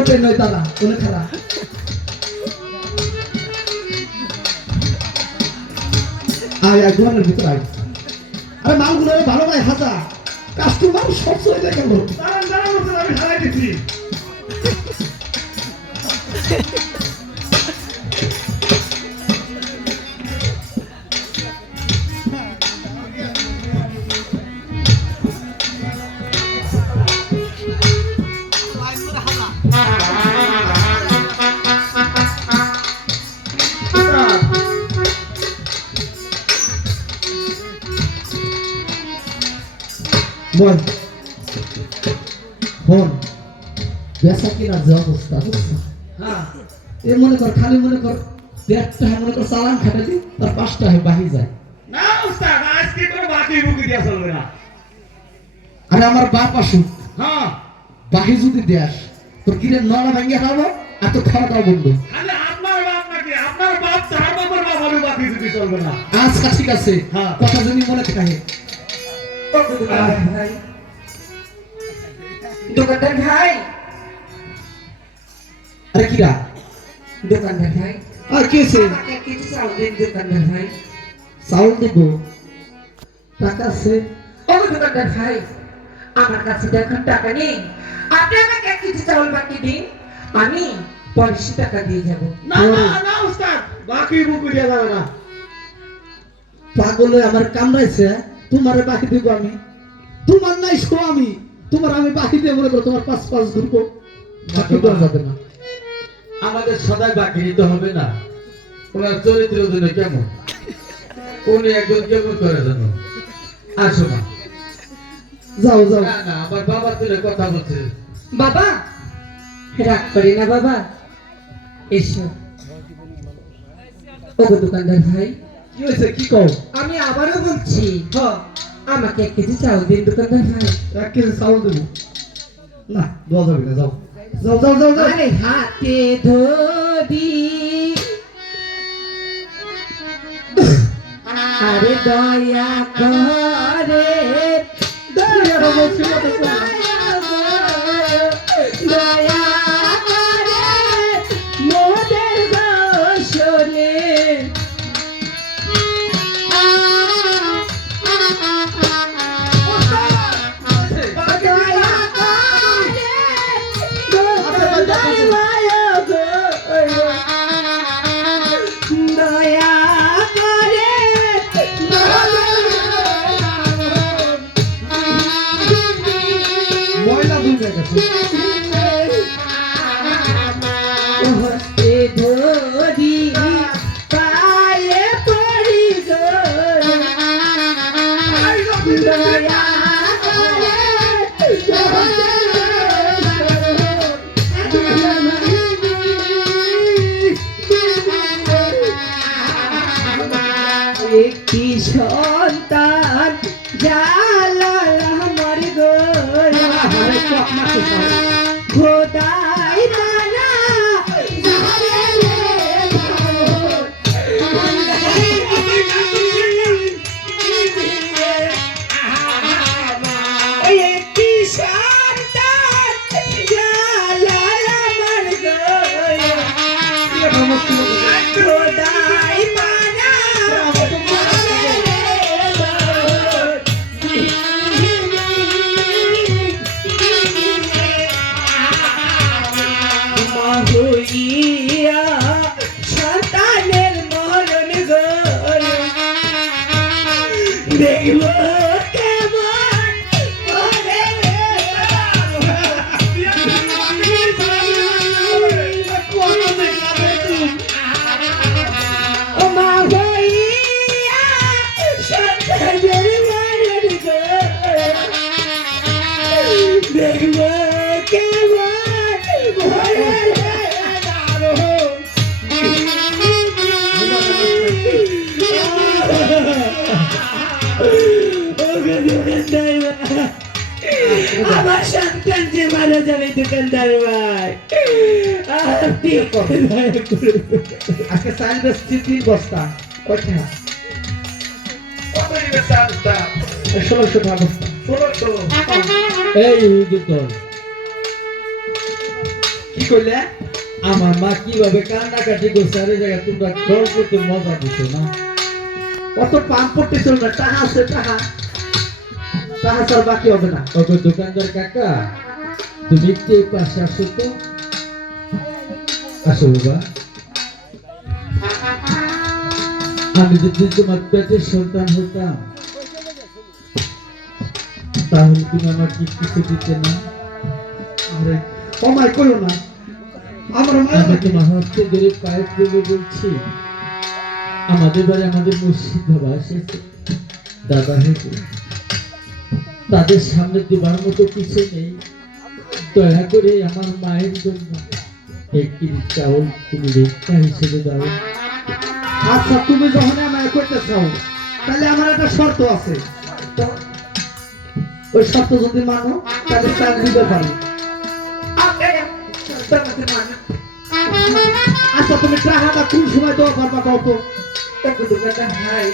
ওঠে নয় দাদা কোনে খারাপ আয় আয় গোয়ালের ভিতরে আয় আরে মালগুলো ভালো ভাই হাজা কাস্টমার সব চলে যায় কেন দাঁড়ান দাঁড়ান ওদের আমি হারাই দিচ্ছি বল বল বেসা কিনা যে অবস্থা বুঝছো হ্যাঁ এ মনে কর খালি মনে কর দেড়টা মনে কর চালান খাটালি আর 5টা বাহি যায় না উস্তাদ আজকে কোনো বাকি বুকি দেয়া চলবে না আরে আমার বাপ আসুক হ্যাঁ বাহি যদি দেস তোর কিরে নড়া ভাঙিয়ে খাবো আর তো খাওয়া দাওয়া বন্ধ আরে আপনার বাপ নাকি আপনার বাপ তার বাবার বাবারও বাকি দিতে চলবে না আচ্ছা ঠিক আছে হ্যাঁ। কথা যদি মনে থাকে ভাই দোকানদার ভাই আরে কিরা দোকানদার ভাই আর কি আছে আমাকে কিছু চাল দিন দোকানদার ভাই চাউল দেব টাকা আছে ও দোকানদার ভাই আমার কাছে তো এখন টাকা নেই আপনি আমাকে কিছু চাউল বাকি দিন আমি 50 টাকা দিয়ে যাব না না না উস্তাদ বাকি বুকি দেয়া যাবে না পাগলে আমার কামড়াইছে তোমারে বাকি দিব আমি তোমার নাই শো আমি তোমার আমি বাকি দিয়ে মনে করো তোমার 5 ঘুরবো বাকি দেওয়া যাবে না আমাদের সদাই বাকি নিতে হবে না ওনার চরিত্র জন্য কেমন উনি একজন কেমন করে জানো আসো না যাও যাও না না আমার বাবা তুলে কথা বলছে বাবা রাগ করি না বাবা এসো ও দোকানদার ভাই কি হয়েছে কি কও আমি আবারও বলছি হ্যাঁ আমাকে এক কেজি চাউল দিন দোকানদার ভাই 1 কেজি চাউল দেব না দেওয়া যাবে না যাও যাও যাও যাও যাও আরে হাতে ধরি আরে দয়া করে দয়া করে মোদের গোসলে ময়লা দুই গেছে হস্তে ধরি পায়ে পড়ি গো দয়া একটি সন্তান জালাল আমার গো খোদাই মানা একটি সন্তান জালাল আমার গো খোদাই মানা হইয়া সন্তানের মরণ গো দেখব কেমন ওরে ও মা হইয়া সন্তানের মরণ গো দেখব কেমন ওরে আমার সন্তান যে মারা যাবে দোকানদার ভাই আপনি আজকে চাল বেচছি 3 বস্তা কয়টা কত দিবে স্যার উস্তাদ 1600 টাকা বস্তা 1600 এই হুজুর তো কি কইলে আমার মা কিভাবে কান্নাকাটি করছে আর এই জায়গায় তোমরা গল্প করতে মজা দিছো না? অত পাম্প করতে চলবে না, টাকা আছে টাকা, টাকা ছাড়া বাকি হবে না। ওকে দোকানদার কাকা, তুমি একটু এই পাশে আসো তো। আসো বাবা। আমি যদি তোমার পেটের সন্তান হতাম তাহলে তুমি আমার কি কিছু দিতে না? আরে কমাই করো না, আমার মায়ের আমি তোমার হাতে ধরে পায়ে পড়ে বলছি, আমাদের বাড়ি আমাদের মুর্শিদ বাবা এসেছে, দাদা হয়েছে, তাদের সামনে দেবার মতো কিছু নেই, দয়া করে আমার মায়ের জন্য একটি চাউল তুমি রেখা হিসেবে দাও। আচ্ছা তুমি যখন আমায় করতে চাও তাহলে আমার একটা শর্ত আছে, তো ওই শর্ত যদি মানো তাহলে চাল দিতে পারি। আপনারা তোমাকে মানা আচ্ছা তুমি টাকাটা কোন সময় দেওয়া পারবা কত? ওকে দোকানদার ভাই